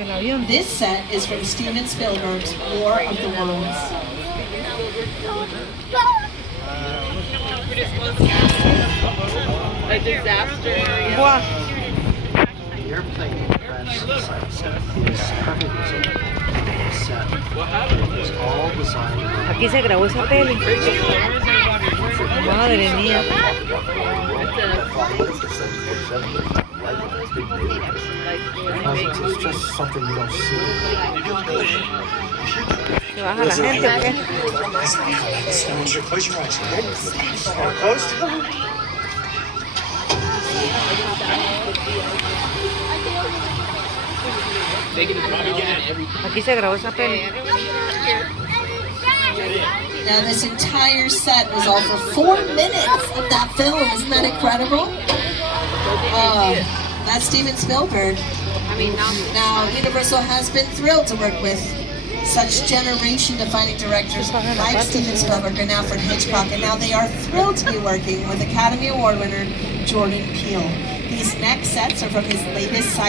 El avión. This set is from Steven Spielberg's War of the Worlds. A disaster area. Buah. The airplane crash site set is perfectly set. It was all designed around Aquí se grabó esa peli. Madre mía. it's just something you don't see. ¿Se baja la gente o qué? Close your eyes. Closed? Aquí se grabó esa peli. Now this entire set was all for 4 minutes of that film. Isn't that incredible? That's Steven Spielberg. Now Universal has been thrilled to work with such generation-defining directors like Steven Spielberg and Alfred Hitchcock, and now they are thrilled to be working with Academy Award winner Jordan Peele. These next sets are from his latest sci